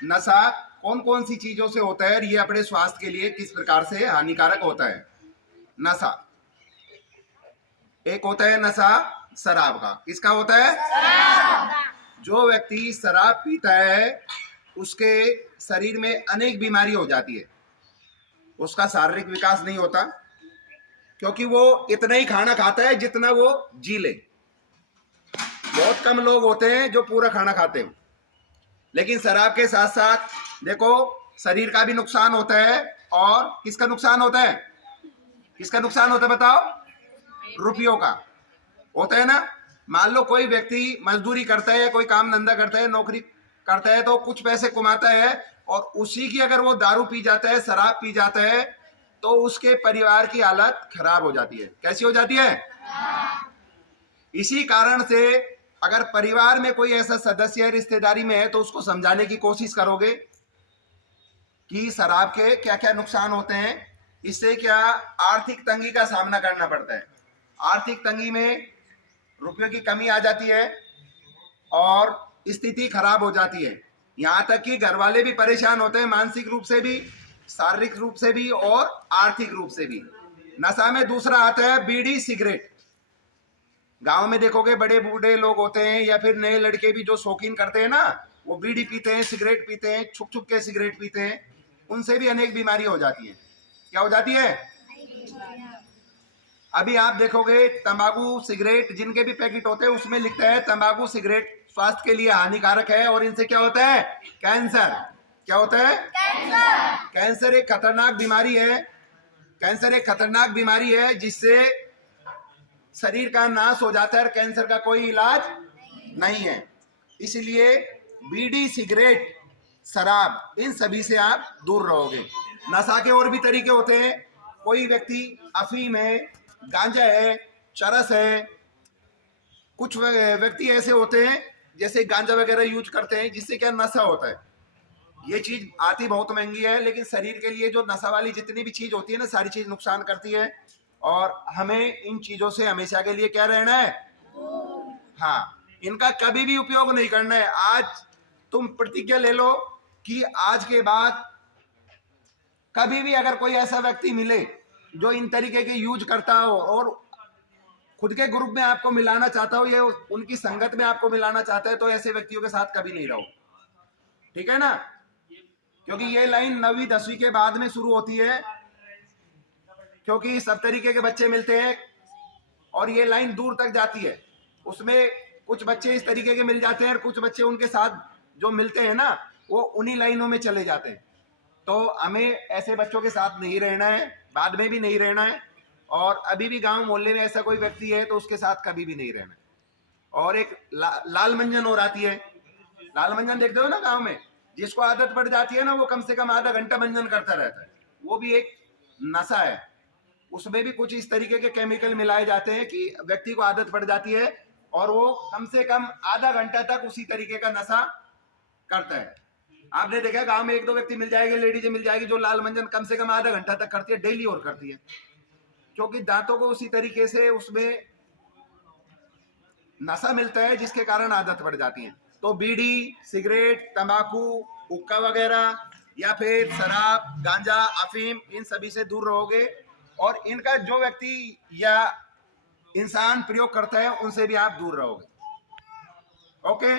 नशा कौन कौन सी चीजों से होता है और ये अपने स्वास्थ्य के लिए किस प्रकार से हानिकारक होता है। नशा, एक होता है नशा शराब का। किसका होता है? जो व्यक्ति शराब पीता है उसके शरीर में अनेक बीमारी हो जाती है, उसका शारीरिक विकास नहीं होता, क्योंकि वो इतना ही खाना खाता है जितना वो जी ले। बहुत कम लोग होते हैं जो पूरा खाना खाते हैं। लेकिन शराब के साथ साथ देखो शरीर का भी नुकसान होता है। और किसका नुकसान होता है? किसका नुकसान होता है बताओ? रुपयों का होता है ना। मान लो कोई व्यक्ति मजदूरी करता है, कोई काम धंधा करता है, नौकरी करता है, तो कुछ पैसे कमाता है और उसी की अगर वो दारू पी जाता है, शराब पी जाता है, तो उसके परिवार की हालत खराब हो जाती है। कैसी हो जाती है? इसी कारण से अगर परिवार में कोई ऐसा सदस्य रिश्तेदारी में है तो उसको समझाने की कोशिश करोगे कि शराब के क्या क्या नुकसान होते हैं, इससे क्या आर्थिक तंगी का सामना करना पड़ता है। आर्थिक तंगी में रुपयों की कमी आ जाती है और स्थिति खराब हो जाती है। यहाँ तक कि घर वाले भी परेशान होते हैं, मानसिक रूप से भी, शारीरिक रूप से भी और आर्थिक रूप से भी। नशा में दूसरा आता है बीड़ी सिगरेट। गांव में देखोगे बड़े बूढ़े लोग होते हैं या फिर नए लड़के भी जो शौकीन करते हैं ना, वो बीड़ी पीते हैं, सिगरेट पीते हैं, छुप छुप के सिगरेट पीते हैं। उनसे भी अनेक बीमारी हो जाती है। क्या हो जाती है? अभी आप देखोगे तंबाकू सिगरेट जिनके भी पैकेट होते हैं उसमें लिखता है तंबाकू सिगरेट स्वास्थ्य के लिए हानिकारक है और इनसे क्या होता है? कैंसर। क्या होता है? कैंसर एक खतरनाक बीमारी है। कैंसर एक खतरनाक बीमारी है जिससे शरीर का नाश हो जाता है और कैंसर का कोई इलाज नहीं है। इसलिए बीड़ी सिगरेट शराब इन सभी से आप दूर रहोगे। नशा के और भी तरीके होते हैं। कोई व्यक्ति अफीम है, गांजा है, चरस है। कुछ व्यक्ति ऐसे होते हैं जैसे गांजा वगैरह यूज करते हैं जिससे क्या नशा होता है। ये चीज आती बहुत महंगी है, लेकिन शरीर के लिए जो नशा वाली जितनी भी चीज होती है ना, सारी चीज नुकसान करती है और हमें इन चीजों से हमेशा के लिए क्या रहना है? हाँ, इनका कभी भी उपयोग नहीं करना है। आज तुम प्रतिज्ञा ले लो कि आज के बाद कभी भी अगर कोई ऐसा व्यक्ति मिले जो इन तरीके के यूज करता हो और खुद के ग्रुप में आपको मिलाना चाहता हो, ये उनकी संगत में आपको मिलाना चाहता है, तो ऐसे व्यक्तियों के साथ कभी नहीं रहो। ठीक है ना? क्योंकि ये लाइन 9वीं 10वीं के बाद में शुरू होती है, क्योंकि सब तरीके के बच्चे मिलते हैं और ये लाइन दूर तक जाती है। उसमें कुछ बच्चे इस तरीके के मिल जाते हैं और कुछ बच्चे उनके साथ जो मिलते हैं ना, वो उन्हीं लाइनों में चले जाते हैं। तो हमें ऐसे बच्चों के साथ नहीं रहना है, बाद में भी नहीं रहना है, और अभी भी गांव मोहल्ले में ऐसा कोई व्यक्ति है तो उसके साथ कभी भी नहीं रहना है। और एक लाल मंजन और आती है। लाल मंजन देखते हो ना गांव में, जिसको आदत पड़ जाती है ना, वो कम से कम आधा घंटा मंजन करता रहता है। वो भी एक नशा है। उसमें भी कुछ इस तरीके के केमिकल मिलाए जाते हैं कि व्यक्ति को आदत पड़ जाती है और वो कम से कम आधा घंटा तक उसी तरीके का नशा करता है। आपने देखा गांव में 1-2 व्यक्ति मिल जाएंगे, लेडीज मिल जाएगी जो लाल मंजन कम से कम आधा घंटा तक करती है, डेली और करती है, क्योंकि दांतों को उसी तरीके से उसमें नशा मिलता है जिसके कारण आदत पड़ जाती है। तो बीड़ी सिगरेट तंबाकू हुक्का वगैरह या फिर शराब गांजा अफीम इन सभी से दूर रहोगे और इनका जो व्यक्ति या इंसान प्रयोग करता है उनसे भी आप दूर रहोगे। ओके।